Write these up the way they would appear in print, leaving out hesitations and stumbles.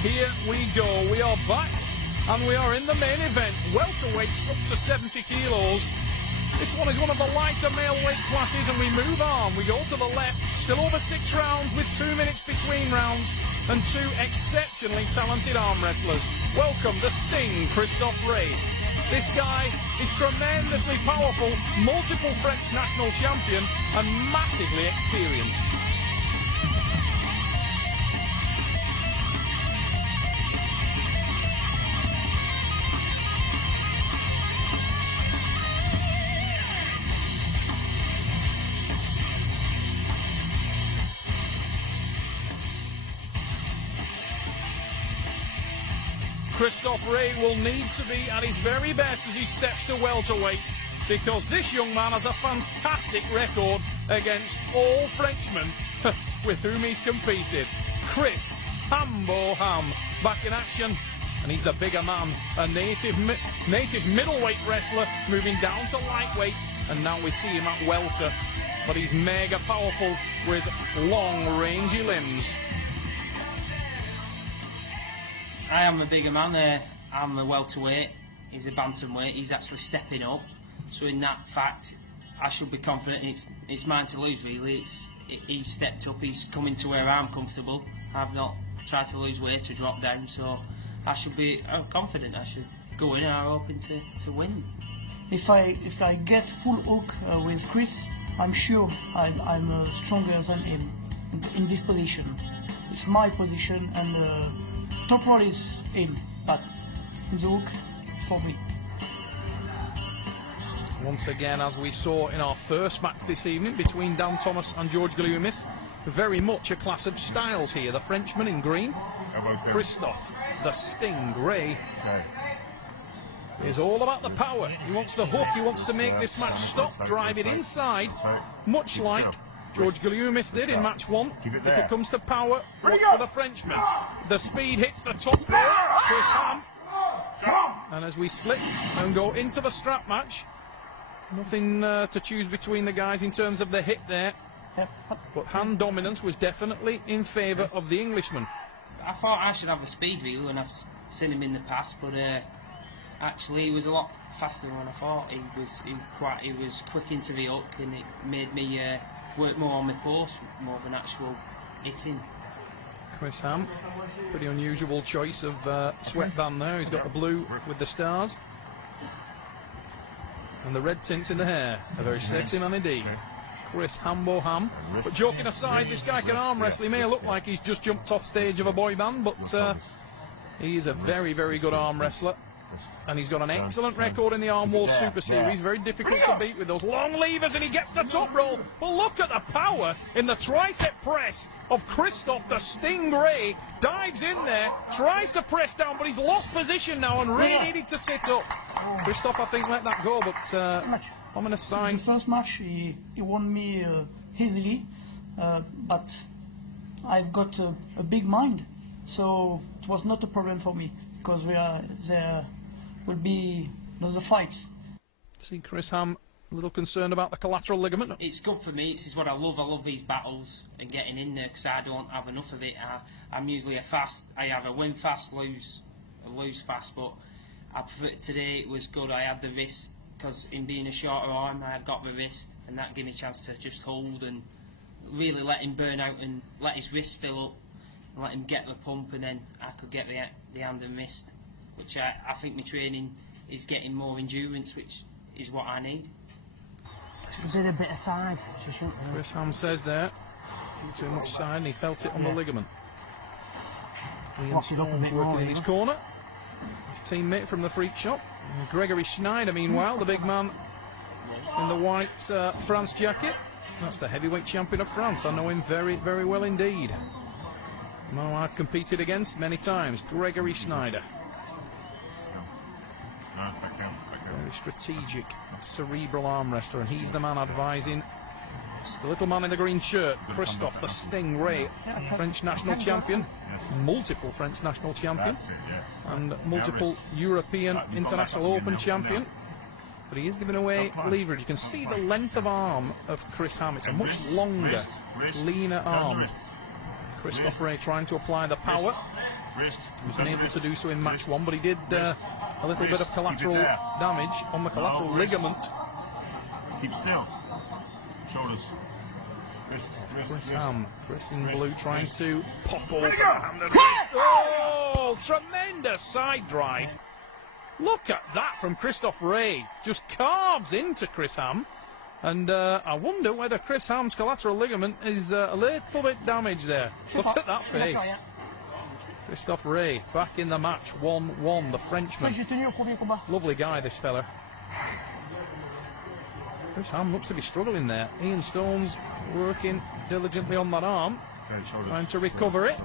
Here we go, we are back and we are in the main event. Welterweights up to 70 kilos. This one is one of the lighter male weight classes and we move on. We go to the left, still over 6 rounds with 2 minutes between rounds and 2 exceptionally talented arm wrestlers. Welcome the Sting, Christophe REY. This guy is tremendously powerful, multiple French national champion and massively experienced. Christophe REY will need to be at his very best as he steps to welterweight, because this young man has a fantastic record against all Frenchmen with whom he's competed. Chris Hambo Ham back in action, and he's the bigger man, a native middleweight wrestler moving down to lightweight, and now we see him at welter, but he's mega powerful with long rangy limbs. I am a bigger man, I'm a welterweight, he's a bantamweight, he's actually stepping up. So in that fact, I should be confident it's mine to lose really. He's stepped up, he's coming to where I'm comfortable. I've not tried to lose weight to drop down, so I should be confident. I should go in and I'm hoping to win. If I get full hook with Chris, I'm sure I'm stronger than him in this position. It's my position and top roll is him, but the hook is for me. Once again, as we saw in our first match this evening between Dan Thomas and George Glumis, very much a clash of styles here. The Frenchman in green, Christophe, the Sting REY, is all about the power. He wants the hook, he wants to make this match stop, drive it inside, much like George Glumis did in match 1. If it comes to power, what's for the Frenchman? The speed hits the top row, Chris Ham. And as we slip and go into the strap match, nothing to choose between the guys in terms of the hit there. But hand dominance was definitely in favour of the Englishman. I thought I should have a speed really when I've seen him in the past, but actually he was a lot faster than I thought. He was quick into the hook, and it made me work more on my post, more than actual hitting. Chris Ham, pretty unusual choice of sweatband there. He's got the blue with the stars and the red tints in the hair. A very sexy man indeed. Chris Hambo Ham. But joking aside, this guy can arm wrestle. He may look like he's just jumped off stage of a boy band, but he is a very, very good arm wrestler. And he's got an excellent record in the Arm Wall Super Series. Very difficult to beat with those long levers, and he gets the top roll. But look at the power in the tricep press of Christophe, the Sting REY. Dives in there, tries to press down, but he's lost position now, and REY needed to sit up. Christophe, I think, let that go, but ominous sign. The first match, he won me easily, but I've got a big mind, so it was not a problem for me, because there will be another fights. See Chris Ham a little concerned about the collateral ligament. It's good for me. This is what I love. I love these battles and getting in there, because I don't have enough of it. I'm usually I have a win fast, lose fast, but I prefer today. It was good. I had the wrist, because in being a shorter arm, I got the wrist, and that gave me a chance to just hold and really let him burn out and let his wrist fill up and let him get the pump, and then I could get the hand and wrist, which I think my training is getting more endurance, which is what I need. Just a bit aside. Chris Ham says there, too much side, and he felt it on the ligament. Ian Stone's working in his corner. His teammate from the Freak Shop, Gregory Schneider, meanwhile, the big man in the white France jacket. That's the heavyweight champion of France. I know him very, very well indeed. No, I've competed against many times. Gregory Schneider. Very strategic, cerebral arm wrestler, and he's the man advising the little man in the green shirt, Christophe, the Sting REY, French national champion, multiple French national champion, and multiple European International Open champion. But he is giving away leverage. You can see the length of arm of Chris Ham. It's a much longer, leaner arm. Christophe REY trying to apply the power. He was unable to do so in match 1, but he did a little bit of collateral damage on the collateral ligament. Keep still. Shoulders. Chris Ham, Chris in blue, trying to pop over the hand of wrist. Oh, tremendous side drive. Look at that from Christophe REY. Just carves into Chris Ham. And I wonder whether Chris Ham's collateral ligament is a little bit damaged there. Look at that face. Christophe REY back in the match, 1-1, the Frenchman. Lovely guy, this fella. Chris Ham looks to be struggling there. Ian Stone's working diligently on that arm, trying to recover it.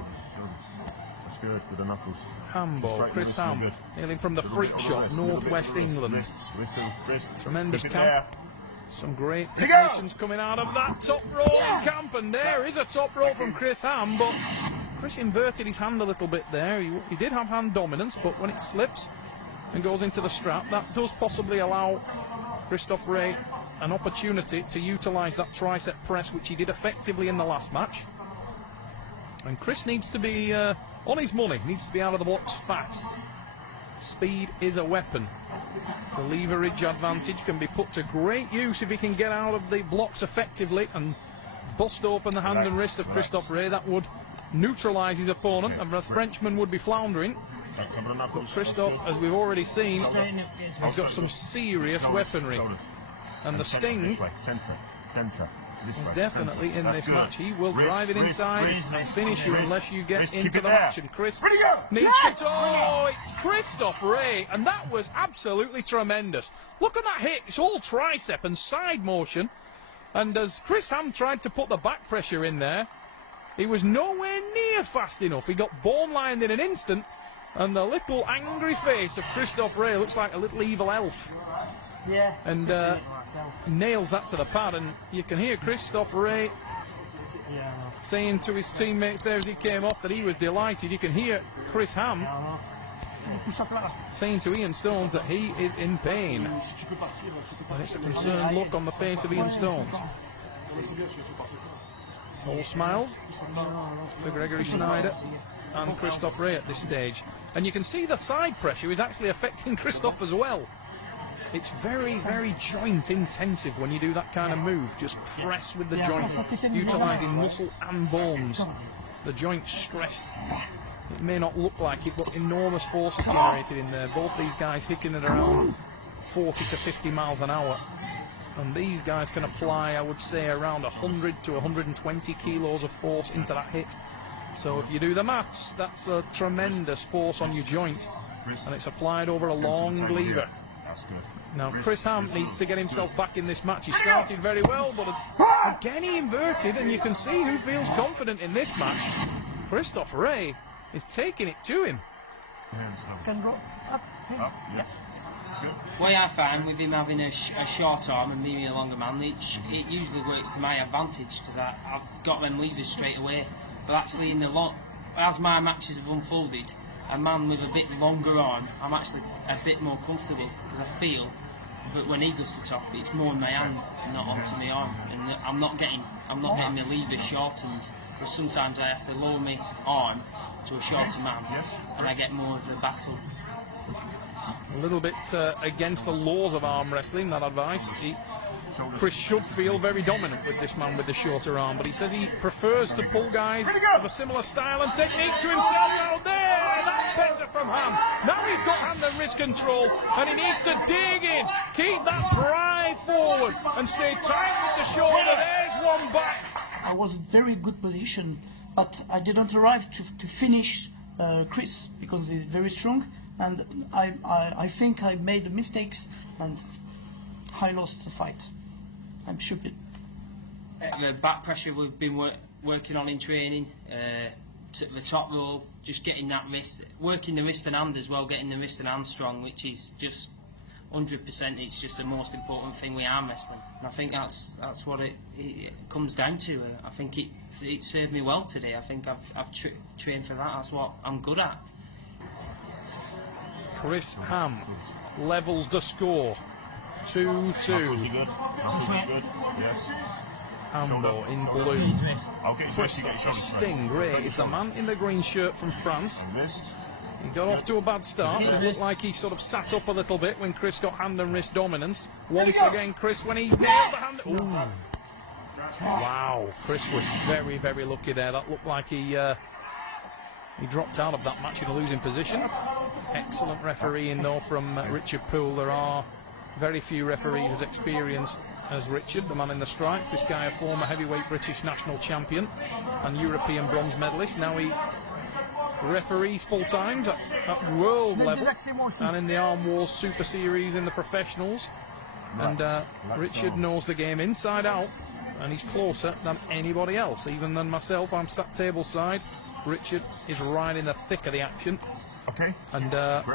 That's good with the knuckles. Hambo, Chris Ham, hailing from the Freak Shop, northwest England. Tremendous camp. Some great technicians coming out of that top roll in camp, and there is a top roll from Chris Ham, but Chris inverted his hand a little bit there. He did have hand dominance, but when it slips and goes into the strap, that does possibly allow Christophe REY an opportunity to utilise that tricep press, which he did effectively in the last match. And Chris needs to be on his money, needs to be out of the blocks fast. Speed is a weapon. The leverage advantage can be put to great use if he can get out of the blocks effectively and bust open the hand and wrist of Christophe REY. That would neutralise his opponent, and the Frenchman would be floundering. But Christophe, as we've already seen, has got some serious weaponry. And the sting is definitely in this match. He will drive it inside and finish you unless you get into the match. And Chris needs to... Oh, it's Christophe REY, and that was absolutely tremendous. Look at that hit. It's all tricep and side motion. And as Chris Ham tried to put the back pressure in there, he was nowhere near fast enough. He got bone-lined in an instant, and the little angry face of Christophe REY looks like a little evil elf. Yeah. And nails that to the pad, and you can hear Christophe REY saying to his teammates there as he came off that he was delighted. You can hear Chris Ham saying to Ian Stones that he is in pain, and it's a concerned look on the face of Ian Stones. All smiles for Gregory Schneider and Christophe REY at this stage, and you can see the side pressure is actually affecting Christophe as well. It's very, very joint intensive when you do that kind of move. Just press with the joint, utilising muscle and bones. The joint stressed. It may not look like it, but enormous force is generated in there. Both these guys hitting at around 40 to 50 miles an hour. And these guys can apply, I would say, around 100 to 120 kilos of force into that hit. So if you do the maths, that's a tremendous force on your joint. And it's applied over a long lever. Now, Chris Ham needs to get himself back in this match. He started very well, but it's again he inverted, and you can see who feels confident in this match. Christophe REY is taking it to him. Can go up. Yes. What I find with him having a short arm and me a longer man, it usually works to my advantage, because I've got them levers straight away. But actually, in the as my matches have unfolded, a man with a bit longer arm, I'm actually a bit more comfortable, because I feel. But when he goes to top, it's more in my hand, not onto my arm, and I'm not getting my lever shortened. Because sometimes I have to lower my arm to a shorter man, and I get more of the battle. A little bit against the laws of arm wrestling, that advice. Chris should feel very dominant with this man with the shorter arm, but he says he prefers to pull guys of a similar style and technique to himself. Out there, that's better from Ham. Now he's got hand and wrist control, and he needs to dig in, keep that drive forward, and stay tight with the shoulder. There's one back. I was in very good position, but I didn't arrive to finish Chris, because he's very strong, and I think I made mistakes, and I lost the fight. I'm stupid. The back pressure we've been working on in training, the top roll, just getting that wrist, working the wrist and hand as well, getting the wrist and hand strong, which is just 100%. It's just the most important thing with arm wrestling, and I think that's what it comes down to. I think it served me well today. I think I've trained for that. That's what I'm good at. Chris Ham levels the score. 2-2. Good. Yes. Hambo in blue. I'll get Christophe the Sting Ray is the man in the green shirt from France. He got off to a bad start, but it looked like he sort of sat up a little bit when Chris got hand and wrist dominance. Once again, Chris, when he nailed the hand... Ooh. Wow, Chris was very, very lucky there. That looked like he dropped out of that match in a losing position. Excellent refereeing, though, from Richard Poole. There are very few referees as experienced as Richard, the man in the stripes. This guy, a former heavyweight British national champion and European bronze medalist. Now he referees full times at world level and in the Arm Wars Super Series in the professionals. And Richard knows the game inside out, and he's closer than anybody else, even than myself. I'm sat table side. Richard is right in the thick of the action. Okay. And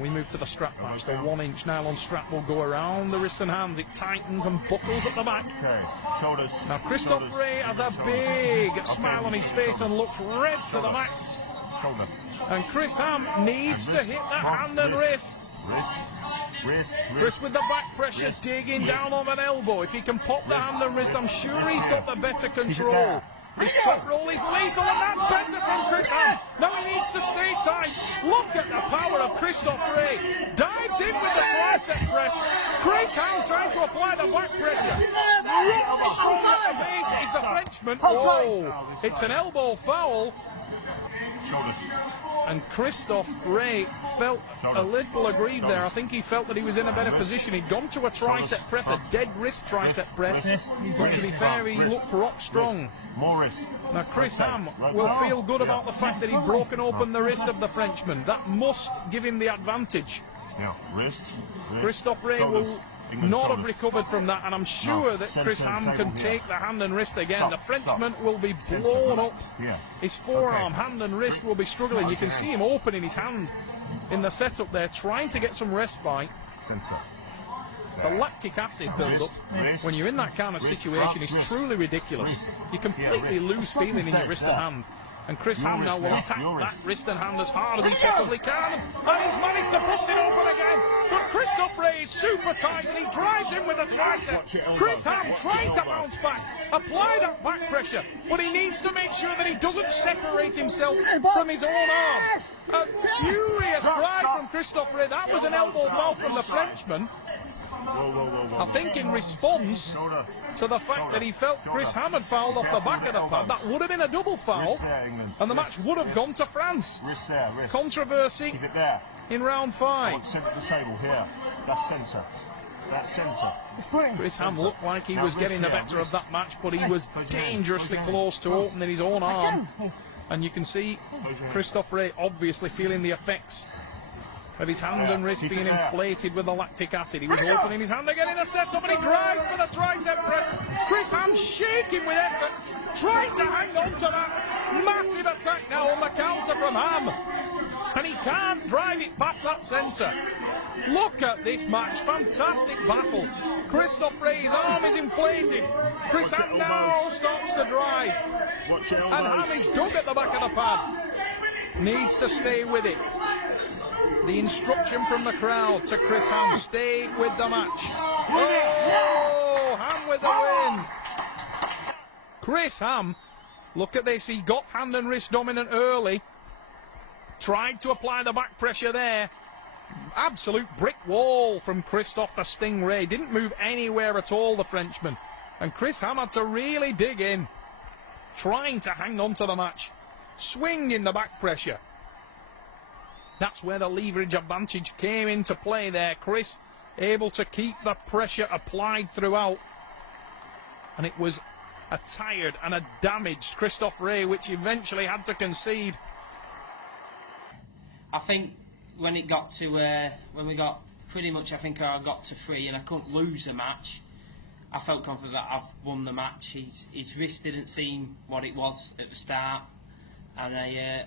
we move to the strap match. The 1-inch nylon strap will go around the wrists and hands. It tightens and buckles at the back. Okay. Shoulders. Now Christophe REY has a big smile on his face and looks red to the max. Shoulder. And Chris Ham needs to hit that hand and wrist. Wrist. Chris with the back pressure, digging down on an elbow. If he can pop the hand and wrist, I'm sure he's got the better control. His top roll is lethal, and that's better from Chris Ham. Now he needs to stay tight. Look at the power of Christophe REY. Dives in with the tricep press. Chris Ham trying to apply the back pressure. Strong at the base is the Frenchman. Oh, it's an elbow foul. Shoulders. And Christophe REY felt a little aggrieved there. I think he felt that he was in a better position. He'd gone to a tricep press, a dead wrist tricep press. But to be fair, he looked rock strong. More wrist. Now Chris Ham will feel good about the fact that he'd broken open the wrist of the Frenchman. That must give him the advantage. Yeah, wrist. Christophe REY will not have recovered from that, and I'm sure that Chris Ham can take the hand and wrist again. The Frenchman will be blown up. His forearm, hand and wrist will be struggling. You can see him opening his hand in the setup there, trying to get some respite. The lactic acid build-up, when you're in that kind of situation, is truly ridiculous. You completely lose feeling in your wrist and hand. And Chris Ham now will attack that wrist and hand as hard as he possibly can. And he's managed to bust it open again. But Christophe REY is super tight, and he drives in with a tricep. Chris Ham trying to bounce back, apply that back pressure, but he needs to make sure that he doesn't separate himself from his own arm. A furious drive from Christophe REY. That was an elbow foul from the Frenchman. I think in response to the fact that he felt Chris Ham had fouled off the back of the pad, that would have been a double foul, and the match would have gone to France. Controversy in round 5. Chris Ham looked like he was getting the better of that match, but he was dangerously close to opening his own arm. And you can see Christophe REY obviously feeling the effects of his hand and wrist being inflated with the lactic acid. He was opening his hand again in the setup, and he drives for the tricep press. Chris Ham shaking with effort, trying to hang on to that massive attack now on the counter from Ham. And he can't drive it past that centre. Look at this match, fantastic battle. Christophe REY's arm is inflated. Chris Ham now starts to drive. And Ham is dug at the back of the pad. Needs to stay with it. The instruction from the crowd to Chris Ham, stay with the match. Oh, Ham with the win. Chris Ham, look at this, he got hand and wrist dominant early. Tried to apply the back pressure there. Absolute brick wall from Christophe the Sting REY. Didn't move anywhere at all, the Frenchman. And Chris Ham had to really dig in, trying to hang on to the match. Swing in the back pressure. That's where the leverage advantage came into play there. Chris able to keep the pressure applied throughout. And it was a tired and a damaged Christophe REY which eventually had to concede. I think when it got to, when we got pretty much, I think I got to 3 and I couldn't lose the match, I felt confident that I've won the match. His wrist didn't seem what it was at the start. And I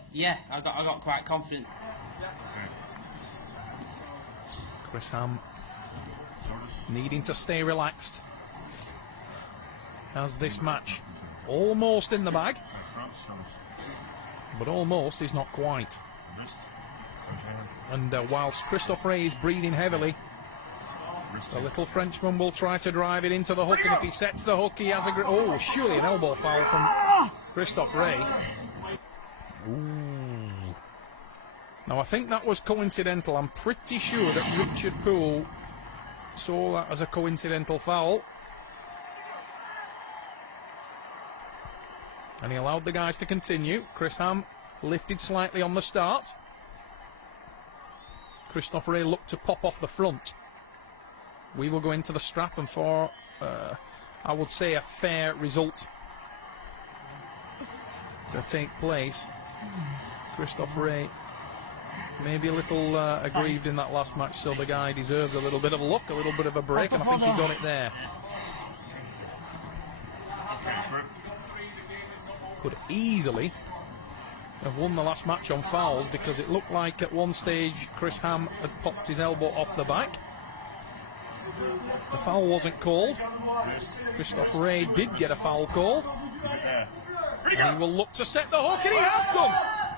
got quite confident. Chris Ham needing to stay relaxed as this match almost in the bag, but almost is not quite. And whilst Christophe REY is breathing heavily, The little Frenchman will try to drive it into the hook, and if he sets the hook, he has a... Oh, surely an elbow foul from Christophe REY. Ooh. Now, I think that was coincidental. I'm pretty sure that Richard Poole saw that as a coincidental foul. And he allowed the guys to continue. Chris Ham lifted slightly on the start. Christophe REY looked to pop off the front. We will go into the strap, and for, I would say, a fair result to take place. Christophe REY maybe a little aggrieved in that last match, so the guy deserved a little bit of luck, a little bit of a break, and I think he got it there. Could easily have won the last match on fouls, because it looked like at one stage Chris Ham had popped his elbow off the back. The foul wasn't called. Christophe REY did get a foul called. And he will look to set the hook, and he has done.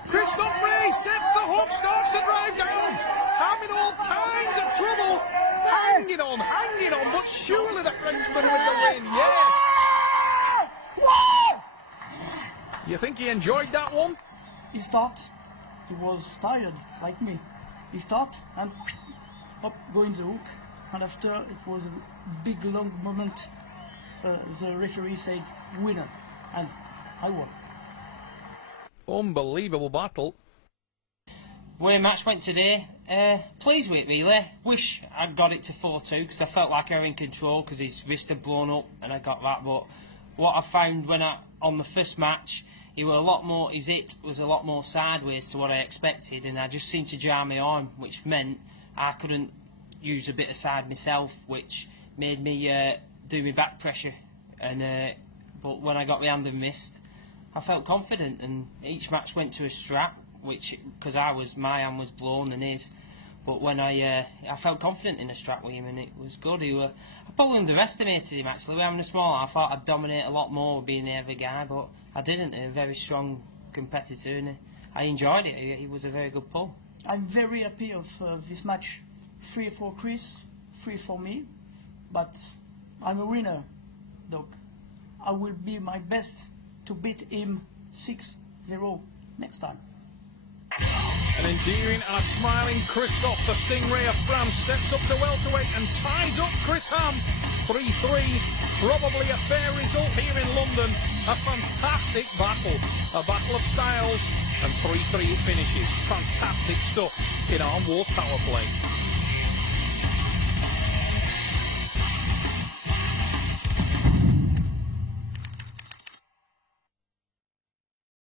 Christophe REY sets the hook, starts to drive down. Ham in all kinds of trouble. Hanging on, but surely the Frenchman with the win, yes. You think he enjoyed that one? He started, he was tired, like me. He started and up, going the hook. And after it was a big long moment, the referee said winner, and I won. Unbelievable battle. Way match went today. Pleased with it, really. Wish I'd got it to 4-2, because I felt like I was in control, because his wrist had blown up and I got that. But what I found on the first match, he were a lot more, his hit was a lot more sideways to what I expected, and I just seemed to jar my arm, which meant I couldn't use a bit of side myself, which made me do my back pressure. And but when I got my hand and wrist, I felt confident, and each match went to a strap, which because my hand was blown and his. But when I felt confident in a strap with him, and it was good. I probably underestimated him actually. We're having a small, I thought I'd dominate a lot more being the heavy guy, but I didn't. A very strong competitor, and I enjoyed it. He was a very good pull. I'm very happy of this match. 3 for Chris, 3 for me, but I'm a winner, Doc. I will be my best to beat him 6-0 next time. An endearing and a smiling Christophe, the Stingray of France, steps up to welterweight and ties up Chris Ham 3-3. Probably a fair result here in London. A fantastic battle. A battle of styles, and 3-3 finishes. Fantastic stuff in Arm Wars Power Play.